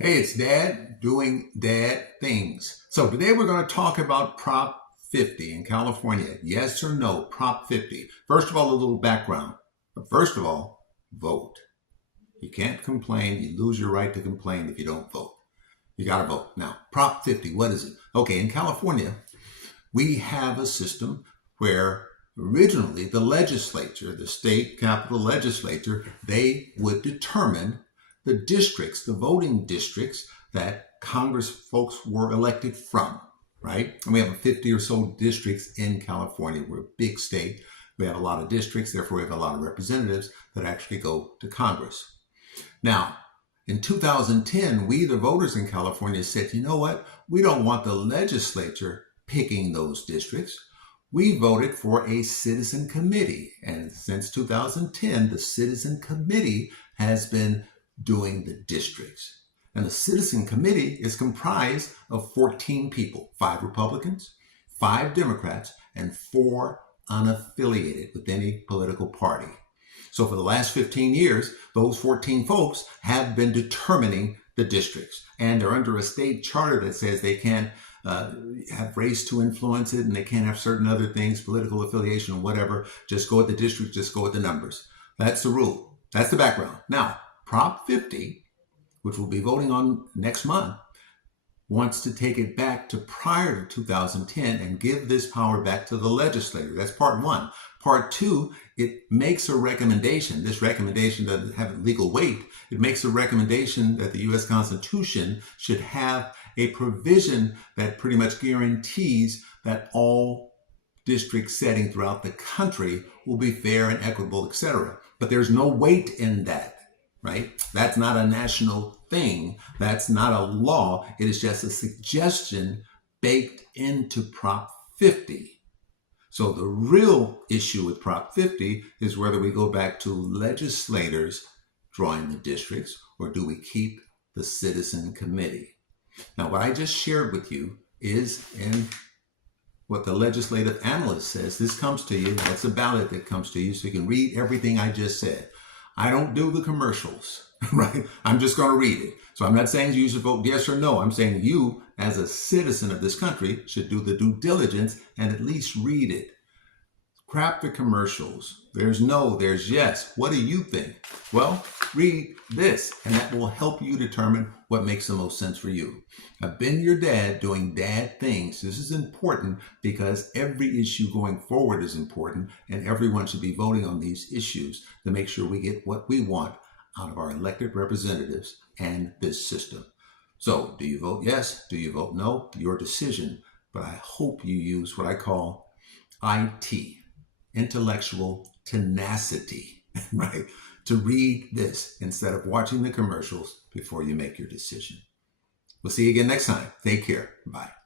Hey, it's Dad doing Dad things. So today we're going to talk about Prop 50 in California. Yes or no, Prop 50. First of all, a little background. But first of all, vote. You can't complain. You lose your right to complain if you don't vote. You got to vote. Now, Prop 50, what is it? Okay, in California, we have a system where originally the legislature, the state capital legislature, they would determine the districts, the voting districts that Congress folks were elected from, right? And we have 50 or so districts in California. We're a big state. We have a lot of districts, therefore we have a lot of representatives that actually go to Congress. Now, in 2010, we, the voters in California, said, you know what? We don't want the legislature picking those districts. We voted for a citizen committee. And since 2010, the citizen committee has been doing the districts. And the citizen committee is comprised of 14 people, 5 Republicans, 5 Democrats, and 4 unaffiliated with any political party. So for the last 15 years, those 14 folks have been determining the districts. And they're under a state charter that says they can't have race to influence it, and they can't have certain other things, political affiliation or whatever. Just go with the district, just go with the numbers. That's the rule. That's the background. Now, Prop 50, which we'll be voting on next month, wants to take it back to prior to 2010 and give this power back to the legislature. That's part one. Part two, it makes a recommendation. This recommendation doesn't have legal weight. It makes a recommendation that the U.S. Constitution should have a provision that pretty much guarantees that all district setting throughout the country will be fair and equitable, etc. But there's no weight in that. Right? That's not a national thing. That's not a law. It is just a suggestion baked into Prop 50. So the real issue with Prop 50 is whether we go back to legislators drawing the districts, or do we keep the citizen committee? Now, what I just shared with you is in what the legislative analyst says. This comes to you. That's a ballot that comes to you, so you can read everything I just said. I don't do the commercials, right? I'm just going to read it. So I'm not saying you should vote yes or no. I'm saying you, as a citizen of this country, should do the due diligence and at least read it. Crap the commercials. There's no, there's yes. What do you think? Well, read this, and that will help you determine what makes the most sense for you. I've been your dad doing dad things. This is important because every issue going forward is important, and everyone should be voting on these issues to make sure we get what we want out of our elected representatives and this system. So, do you vote yes? Do you vote no? Your decision. But I hope you use what I call IT. Intellectual tenacity, right? To read this instead of watching the commercials before you make your decision. We'll see you again next time. Take care. Bye.